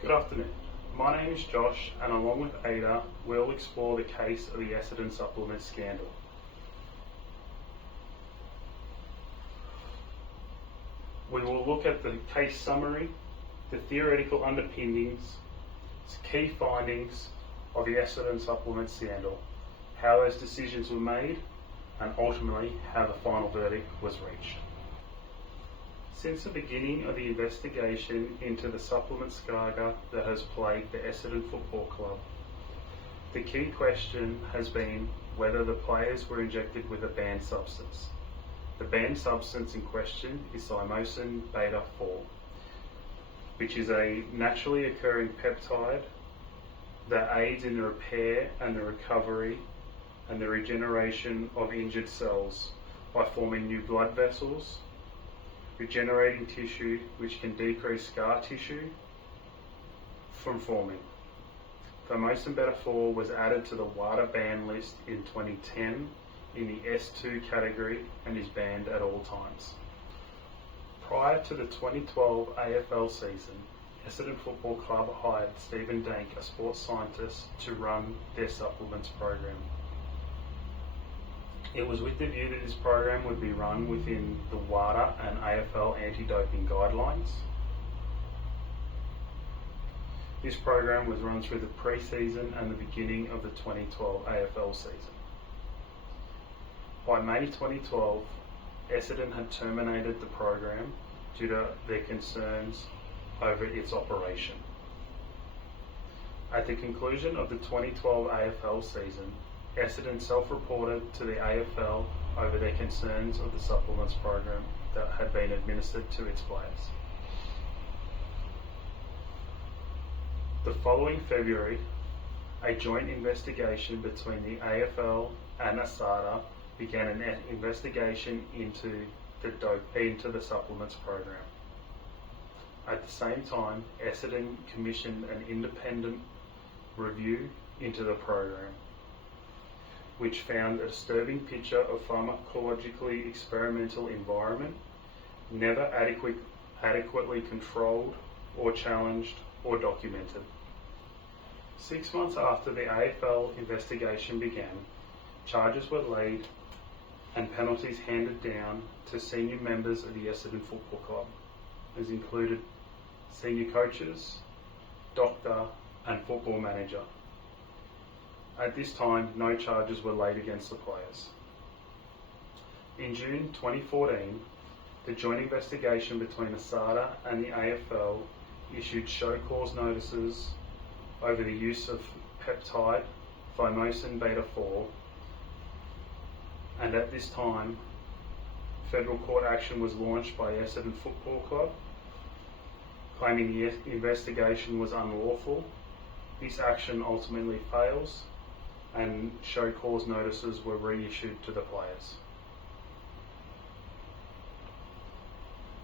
Good afternoon. My name is Josh, and along with Ada, we'll explore the case of the Essendon supplement scandal. We will look at the case summary, the theoretical underpinnings, key findings of the Essendon supplement scandal, how those decisions were made, and ultimately how the final verdict was reached. Since the beginning of the investigation into the supplement saga that has plagued the Essendon Football Club, the key question has been whether the players were injected with a banned substance. The banned substance in question is thymosin beta-4, which is a naturally occurring peptide that aids in the repair and the recovery and the regeneration of injured cells by forming new blood vessels, regenerating tissue which can decrease scar tissue from forming. Thymosin beta-4 was added to the WADA ban list in 2010 in the S2 category and is banned at all times. Prior to the 2012 AFL season, Essendon Football Club hired Stephen Dank, a sports scientist, to run their supplements program. It was with the view that this program would be run within the WADA and AFL anti-doping guidelines. This program was run through the pre-season and the beginning of the 2012 AFL season. By May 2012, Essendon had terminated the program due to their concerns over its operation. At the conclusion of the 2012 AFL season, Essendon self-reported to the AFL over their concerns of the supplements program that had been administered to its players. The following February, a joint investigation between the AFL and ASADA began an investigation into the supplements program. At the same time, Essendon commissioned an independent review into the program, which found a disturbing picture of pharmacologically experimental environment, never adequately controlled or challenged or documented. 6 months after the AFL investigation began, charges were laid and penalties handed down to senior members of the Essendon Football Club, as included senior coaches, doctor and football manager. At this time, no charges were laid against the players. In June 2014, the joint investigation between ASADA and the AFL issued show cause notices over the use of peptide thymosin beta-4, and at this time, federal court action was launched by Essendon Football Club, claiming the investigation was unlawful. This action ultimately fails, and show cause notices were reissued to the players.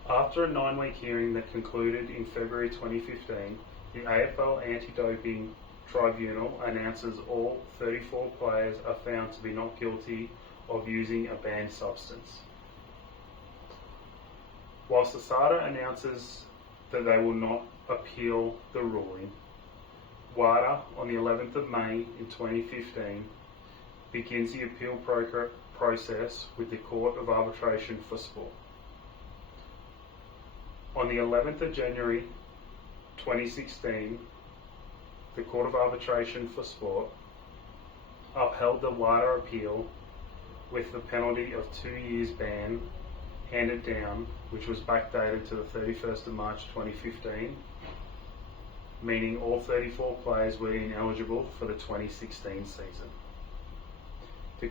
After a 9-week hearing that concluded in February 2015, the AFL Anti-Doping Tribunal announces all 34 players are found to be not guilty of using a banned substance. Whilst ASADA announces that they will not appeal the ruling, WADA, on the 11th of May in 2015, begins the appeal process with the Court of Arbitration for Sport. On the 11th of January 2016, the Court of Arbitration for Sport upheld the WADA appeal with the penalty of 2 years ban handed down, which was backdated to the 31st of March 2015, meaning all 34 players were ineligible for the 2016 season. The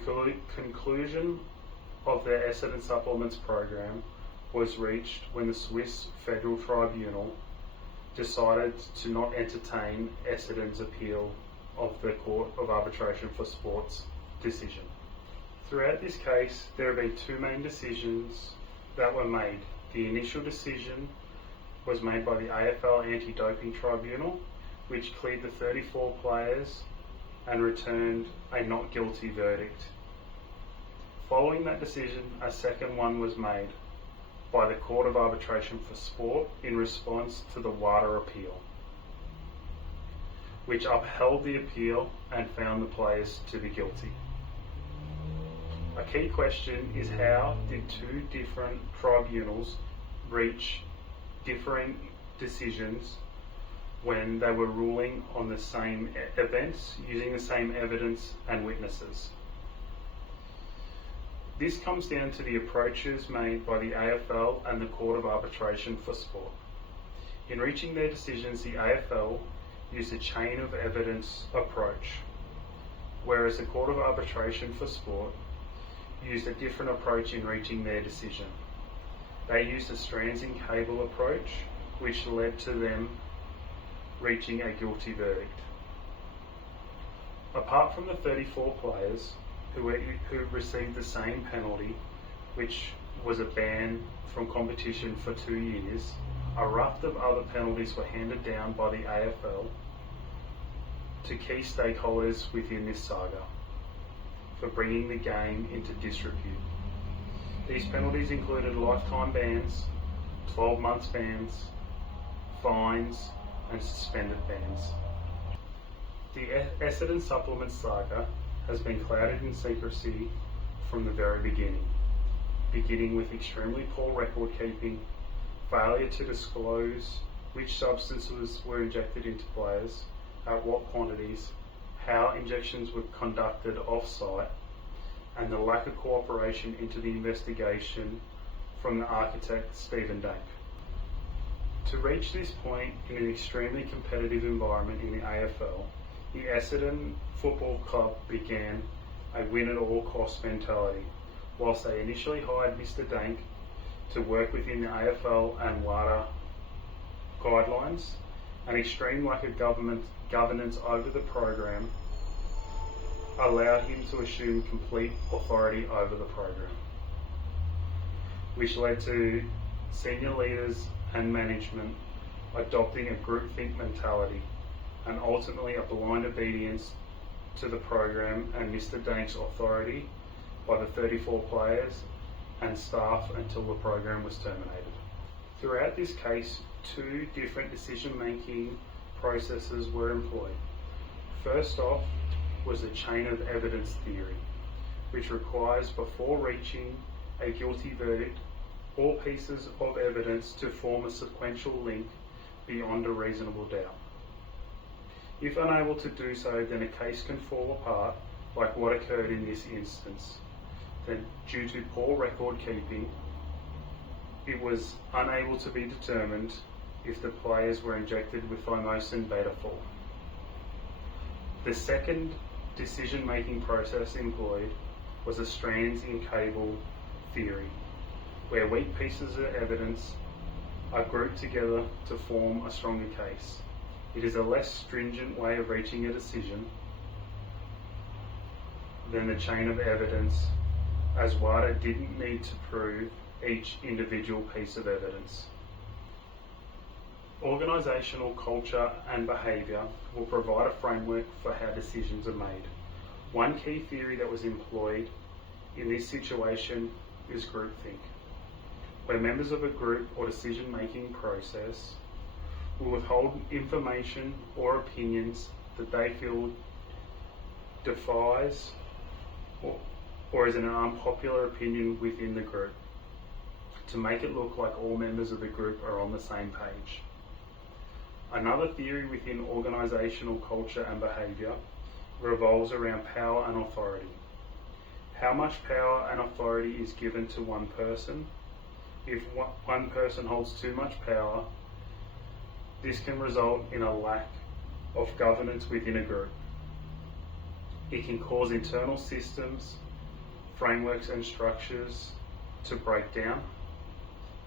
conclusion of the Essendon supplements program was reached when the Swiss Federal Tribunal decided to not entertain Essendon's appeal of the Court of Arbitration for Sport's decision. Throughout this case, there have been 2 main decisions that were made. The initial decision was made by the AFL Anti-Doping Tribunal, which cleared the 34 players and returned a not guilty verdict. Following that decision, a second one was made by the Court of Arbitration for Sport in response to the WADA appeal. which upheld the appeal and found the players to be guilty. A key question is, how did two different tribunals reach differing decisions when they were ruling on the same events, using the same evidence and witnesses? This comes down to the approaches made by the AFL and the Court of Arbitration for Sport. In reaching their decisions, the AFL used a chain of evidence approach, whereas the Court of Arbitration for Sport used a different approach in reaching their decision. They used a strands in cable approach, which led to them reaching a guilty verdict. Apart from the 34 players who received the same penalty, which was a ban from competition for 2 years, a raft of other penalties were handed down by the AFL to key stakeholders within this saga for bringing the game into disrepute. These penalties included lifetime bans, 12 months bans, fines and suspended bans. The Essendon Supplement saga has been clouded in secrecy from the very beginning with extremely poor record keeping, failure to disclose which substances were injected into players, at what quantities, how injections were conducted off-site, and the lack of cooperation into the investigation from the architect Stephen Dank. To reach this point in an extremely competitive environment in the AFL, the Essendon Football Club began a win-at-all-cost mentality. Whilst they initially hired Mr. Dank to work within the AFL and WADA guidelines, an extreme lack of governance over the program allowed him to assume complete authority over the program, which led to senior leaders and management adopting a groupthink mentality and ultimately a blind obedience to the program and Mr. Dank's authority by the 34 players and staff until the program was terminated. Throughout this case, two different decision-making processes were employed. First off was the chain of evidence theory, which requires, before reaching a guilty verdict, all pieces of evidence to form a sequential link beyond a reasonable doubt. If unable to do so, then a case can fall apart, like what occurred in this instance. Then, due to poor record keeping, it was unable to be determined if the players were injected with thymosin beta-4. The second decision-making process employed was a strands in cable theory, where weak pieces of evidence are grouped together to form a stronger case. It is a less stringent way of reaching a decision than the chain of evidence, as WADA didn't need to prove each individual piece of evidence. Organisational culture and behaviour will provide a framework for how decisions are made. One key theory that was employed in this situation is groupthink, where members of a group or decision-making process will withhold information or opinions that they feel defies or is an unpopular opinion within the group, to make it look like all members of the group are on the same page. Another theory within organisational culture and behaviour revolves around power and authority. How much power and authority is given to one person? If one person holds too much power, this can result in a lack of governance within a group. It can cause internal systems, frameworks and structures to break down,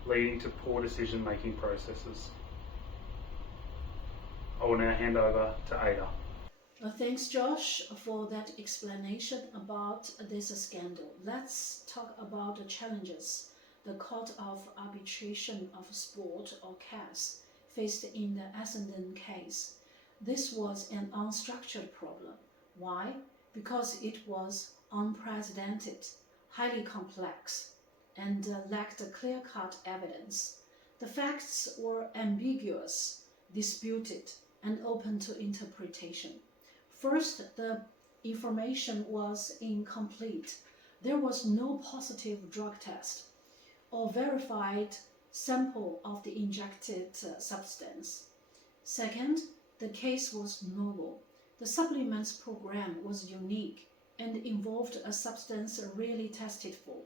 leading to poor decision-making processes. I will now hand over to Ada. Thanks, Josh, for that explanation about this scandal. Let's talk about the challenges the Court of Arbitration of Sport, or CAS, faced in the Essendon case. This was an unstructured problem. Why? Because it was unprecedented, highly complex, and lacked clear-cut evidence. The facts were ambiguous, disputed, and open to interpretation. First, the information was incomplete. There was no positive drug test or verified sample of the injected substance. Second, the case was novel. The supplements program was unique and involved a substance rarely tested for,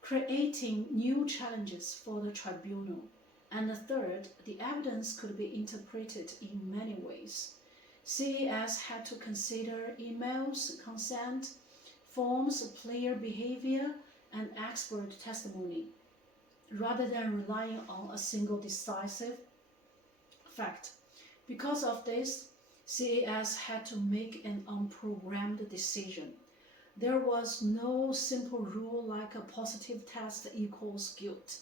creating new challenges for the tribunal. And third, the evidence could be interpreted in many ways. CAS had to consider emails, consent, forms, player behavior, and expert testimony, rather than relying on a single decisive fact. Because of this, CAS had to make an unprogrammed decision. There was no simple rule like a positive test equals guilt.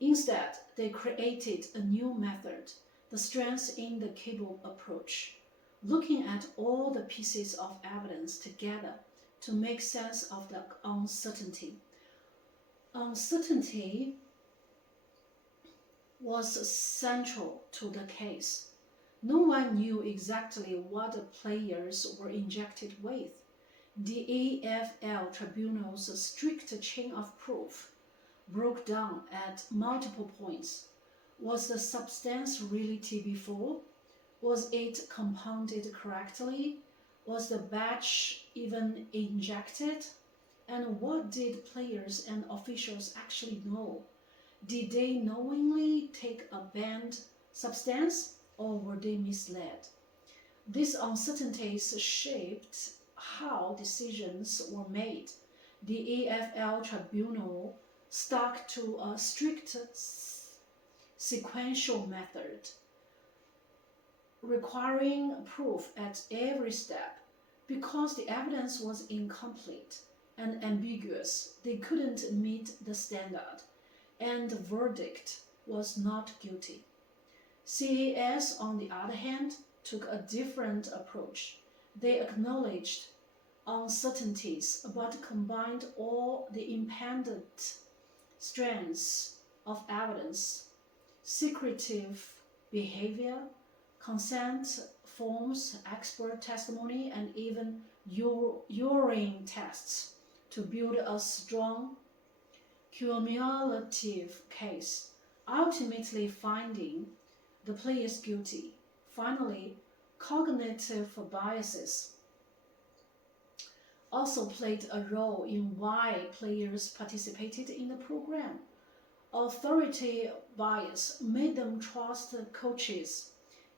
Instead, they created a new method, the strengths in the cable approach, looking at all the pieces of evidence together to make sense of the uncertainty. Uncertainty was central to the case. No one knew exactly what the players were injected with. The AFL tribunal's strict chain of proof broke down at multiple points. Was the substance really TB4? Was it compounded correctly? Was the batch even injected? And what did players and officials actually know? Did they knowingly take a banned substance, or were they misled? These uncertainties shaped how decisions were made. The AFL tribunal stuck to a strict sequential method, requiring proof at every step. Because the evidence was incomplete and ambiguous, they couldn't meet the standard, and the verdict was not guilty. CAS, on the other hand, took a different approach. They acknowledged uncertainties but combined all the independent strands of evidence: secretive behavior, consent forms, expert testimony, and even urine tests to build a strong cumulative case, ultimately finding the players guilty. Finally, cognitive biases also played a role in why players participated in the program. Authority bias made them trust coaches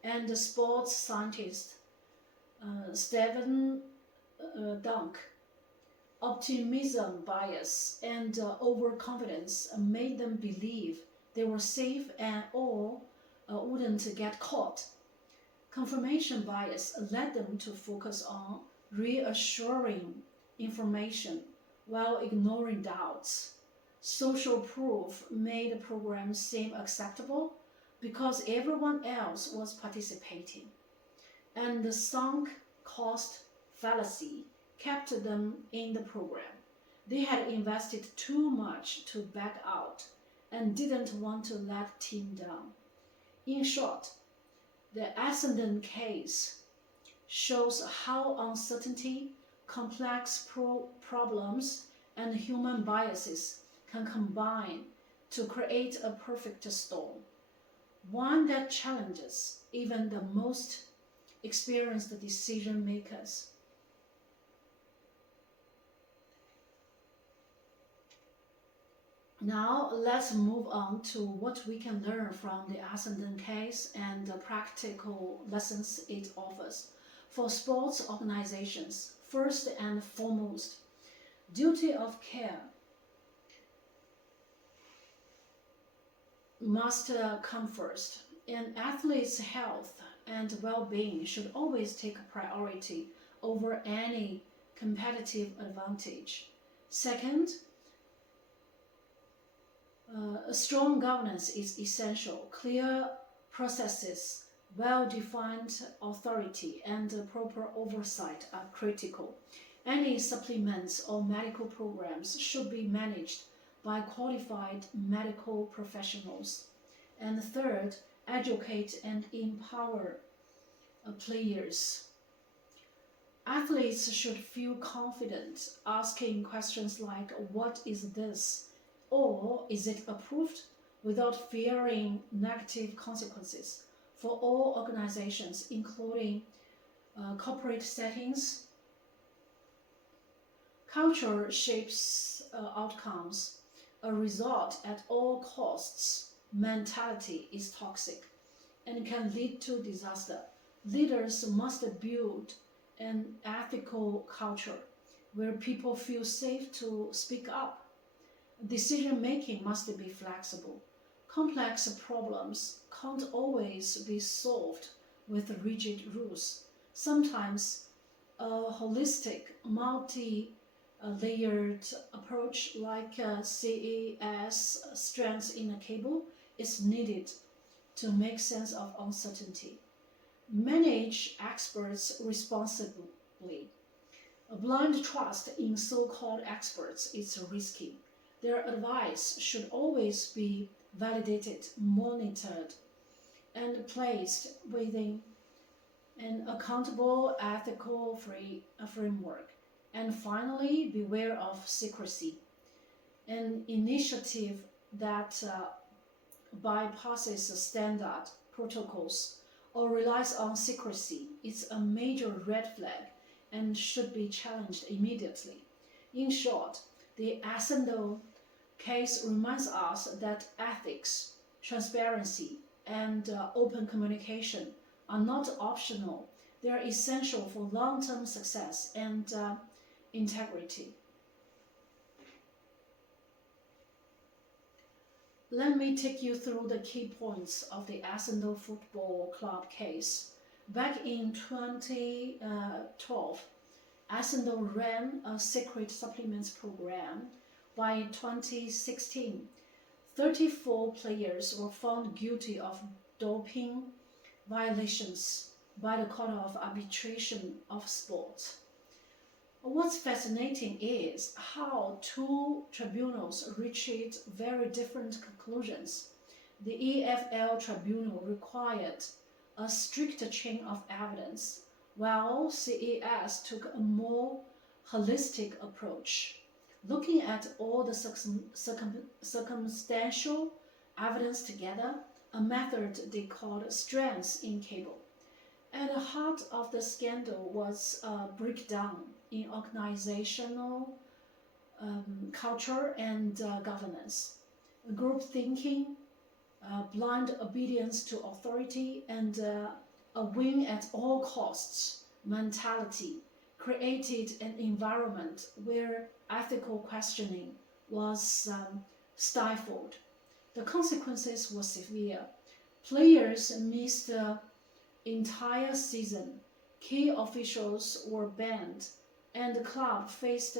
and sports scientist Stephen Dunk. Optimism bias and overconfidence made them believe they were safe and or wouldn't get caught. Confirmation bias led them to focus on reassuring information while ignoring doubts. Social proof made the program seem acceptable because everyone else was participating. And the sunk cost fallacy kept them in the program. They had invested too much to back out and didn't want to let the team down. In short, the Essendon case shows how uncertainty, complex problems, and human biases can combine to create a perfect storm, one that challenges even the most experienced decision makers. Now let's move on to what we can learn from the Essendon case and the practical lessons it offers. For sports organizations, first and foremost, duty of care must come first. An athlete's health and well-being should always take priority over any competitive advantage. Second, a strong governance is essential. Clear processes, well-defined authority, and proper oversight are critical. Any supplements or medical programs should be managed by qualified medical professionals. And third, educate and empower players. Athletes should feel confident asking questions like, "What is this?" or "Is it approved?" without fearing negative consequences. For all organizations, including corporate settings, culture shapes outcomes. A result at all costs mentality is toxic and can lead to disaster. Leaders must build an ethical culture where people feel safe to speak up. Decision making must be flexible. Complex problems can't always be solved with rigid rules. Sometimes a holistic, multi-layered approach like CES strands in a cable is needed to make sense of uncertainty. Manage experts responsibly. A blind trust in so-called experts is risky. Their advice should always be validated, monitored, and placed within an accountable ethical framework. And finally, beware of secrecy. An initiative that bypasses standard protocols or relies on secrecy is a major red flag and should be challenged immediately. In short, the Ascendo case reminds us that ethics, transparency, and open communication are not optional. They are essential for long-term success and integrity. Let me take you through the key points of the Ascendo Football Club case. Back in 2012, Ascendo ran a secret supplements program. By 2016, 34 players were found guilty of doping violations by the Court of Arbitration of Sport. What's fascinating is how two tribunals reached very different conclusions. The EFL tribunal required a stricter chain of evidence, while CES took a more holistic approach, looking at all the circumstantial evidence together, a method they called strands in cable. At the heart of the scandal was a breakdown in organizational culture and governance. Group thinking, blind obedience to authority, and a win at all costs mentality created an environment where ethical questioning was stifled. The consequences were severe. Players missed the entire season. Key officials were banned, and the club faced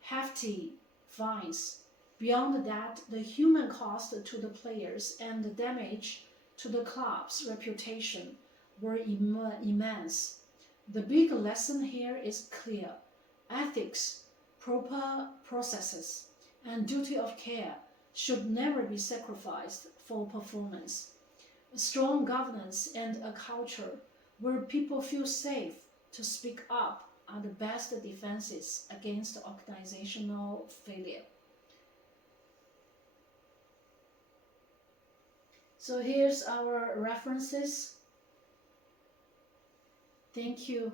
hefty fines. Beyond that, the human cost to the players and the damage to the club's reputation were immense. The big lesson here is clear. Ethics, proper processes, and duty of care should never be sacrificed for performance. Strong governance and a culture where people feel safe to speak up are the best defenses against organizational failure. So here's our references. Thank you.